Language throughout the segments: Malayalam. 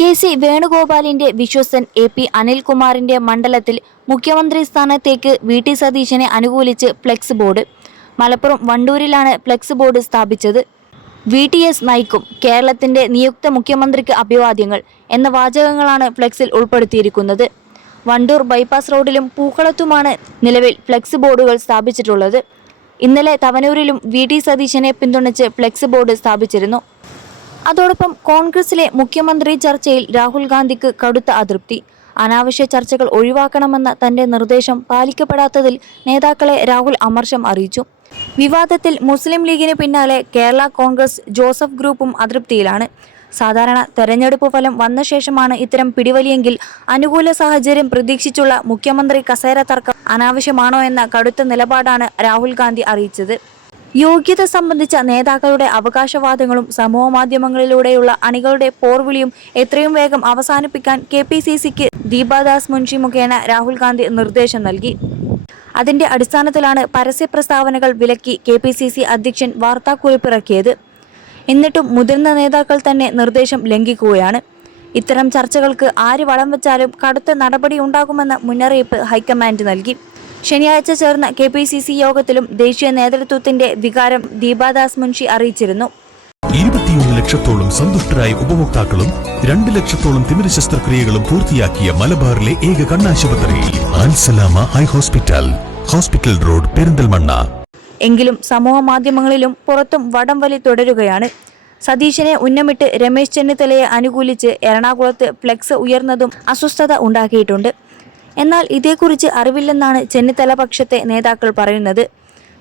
കെ.സി. വേണുഗോപാലിന്റെ വിശ്വസ്തൻ എ.പി. അനിൽകുമാറിന്റെ മണ്ഡലത്തിൽ മുഖ്യമന്ത്രി സ്ഥാനത്തേക്ക് വി.ടി. സതീശനെ അനുകൂലിച്ച് ഫ്ലെക്സ് ബോർഡ്. മലപ്പുറം വണ്ടൂരിലാണ് ഫ്ലെക്സ് ബോർഡ് സ്ഥാപിച്ചത്. വി.ടി.എസ് നയിക്കും, കേരളത്തിന്റെ നിയുക്ത മുഖ്യമന്ത്രിക്ക് അഭിവാദ്യങ്ങൾ എന്ന വാചകങ്ങളാണ് ഫ്ലെക്സിൽ ഉൾപ്പെടുത്തിയിരിക്കുന്നത്. വണ്ടൂർ ബൈപ്പാസ് റോഡിലും പൂക്കളത്തുമാണ് നിലവിൽ ഫ്ലെക്സ് ബോർഡുകൾ സ്ഥാപിച്ചിട്ടുള്ളത്. ഇന്നലെ തവനൂരിലും വി.ടി. സതീശനെ പിന്തുണച്ച് ഫ്ലെക്സ് ബോർഡ് സ്ഥാപിച്ചിരുന്നു. അതോടൊപ്പം കോൺഗ്രസിലെ മുഖ്യമന്ത്രി ചർച്ചയിൽ രാഹുൽ ഗാന്ധിക്ക് കടുത്ത അതൃപ്തി. അനാവശ്യ ചർച്ചകൾ ഒഴിവാക്കണമെന്ന തന്റെ നിർദ്ദേശം പാലിക്കപ്പെടാത്തതിൽ നേതാക്കളെ രാഹുൽ അമർഷം അറിയിച്ചു. വിവാദത്തിൽ മുസ്ലിം ലീഗിന് പിന്നാലെ കേരള കോൺഗ്രസ് ജോസഫ് ഗ്രൂപ്പും അതൃപ്തിയിലാണ്. സാധാരണ തെരഞ്ഞെടുപ്പ് ഫലം വന്ന ശേഷമാണ് ഇത്തരം പിടിവലിയെങ്കിൽ അനുകൂല സാഹചര്യം പ്രതീക്ഷിച്ചുള്ള മുഖ്യമന്ത്രി കസേര തർക്കം അനാവശ്യമാണോ എന്ന കടുത്ത നിലപാടാണ് രാഹുൽ ഗാന്ധി അറിയിച്ചത്. യോഗ്യത സംബന്ധിച്ച നേതാക്കളുടെ അവകാശവാദങ്ങളും സമൂഹമാധ്യമങ്ങളിലൂടെയുള്ള അണികളുടെ പോർവിളിയും എത്രയും വേഗം അവസാനിപ്പിക്കാൻ കെ.പി.സി.സിക്ക് ദീപാദാസ് മുൻഷി മുഖേന രാഹുൽ ഗാന്ധി നിർദ്ദേശം നൽകി. അതിന്റെ അടിസ്ഥാനത്തിലാണ് പരസ്യ പ്രസ്താവനകൾ വിലക്കി കെ.പി.സി.സി അധ്യക്ഷൻ വാർത്താക്കുറിപ്പിറക്കിയത്. എന്നിട്ടും മുതിർന്ന നേതാക്കൾ തന്നെ നിർദ്ദേശം ലംഘിക്കുകയാണ്. ഇത്തരം ചർച്ചകൾക്ക് ആര് വളം വെച്ചാലും കടുത്ത നടപടിയുണ്ടാകുമെന്ന മുന്നറിയിപ്പ് ഹൈക്കമാൻഡ് നൽകി. ശനിയാഴ്ച ചേർന്ന കെ.പി.സി.സി യോഗത്തിലും ദേശീയ നേതൃത്വത്തിന്റെ വികാരം ദീപാദാസ് മുൻഷി അറിയിച്ചിരുന്നു. 21 ലക്ഷത്തോളം സന്തുഷ്ടരായ ഉപഭോക്താക്കളും 2 ലക്ഷത്തോളം തിമിര ശസ്ത്രക്രിയകളും പൂർത്തിയാക്കിയ മലബാറിലെ ഏക കണ്ണാശുപത്രി Al Salama high hospital, hospital road, Perinthalmanna. എങ്കിലും സമൂഹ മാധ്യമങ്ങളിലും പുറത്തും വടംവലി തുടരുകയാണ്. സതീശനെ ഉന്നമിട്ട് രമേശ് ചെന്നിത്തലയെ അനുകൂലിച്ച് എറണാകുളത്ത് ഫ്ലെക്സ് ഉയർന്നതും അസ്വസ്ഥത ഉണ്ടാക്കിയിട്ടുണ്ട്. എന്നാൽ ഇതേക്കുറിച്ച് അറിവില്ലെന്നാണ് ചെന്നിത്തല പക്ഷത്തെ നേതാക്കൾ പറയുന്നത്.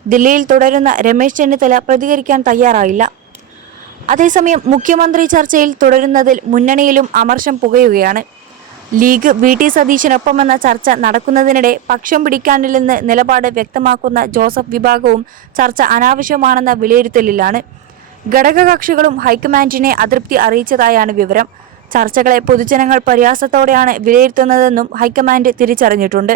ദില്ലിയിൽ തുടരുന്ന രമേശ് ചെന്നിത്തല പ്രതികരിക്കാൻ തയ്യാറായില്ല. അതേസമയം മുഖ്യമന്ത്രി ചർച്ചയിൽ തുടരുന്നതിൽ മുന്നണിയിലും അമർഷം പുകയുകയാണ്. ലീഗ് വി.ടി. സതീശനൊപ്പമെന്ന ചർച്ച നടക്കുന്നതിനിടെ പക്ഷം പിടിക്കാനില്ലെന്ന് നിലപാട് വ്യക്തമാക്കുന്ന ജോസഫ് വിഭാഗവും ചർച്ച അനാവശ്യമാണെന്ന വിലയിരുത്തലിലാണ്. ഘടകകക്ഷികളും ഹൈക്കമാൻഡിനെ അതൃപ്തി അറിയിച്ചതായാണ് വിവരം. ചർച്ചകളെ പൊതുജനങ്ങൾ പരിഹാസത്തോടെയാണ് വിലയിരുത്തുന്നതെന്നും ഹൈക്കമാൻഡ് തിരിച്ചറിഞ്ഞിട്ടുണ്ട്.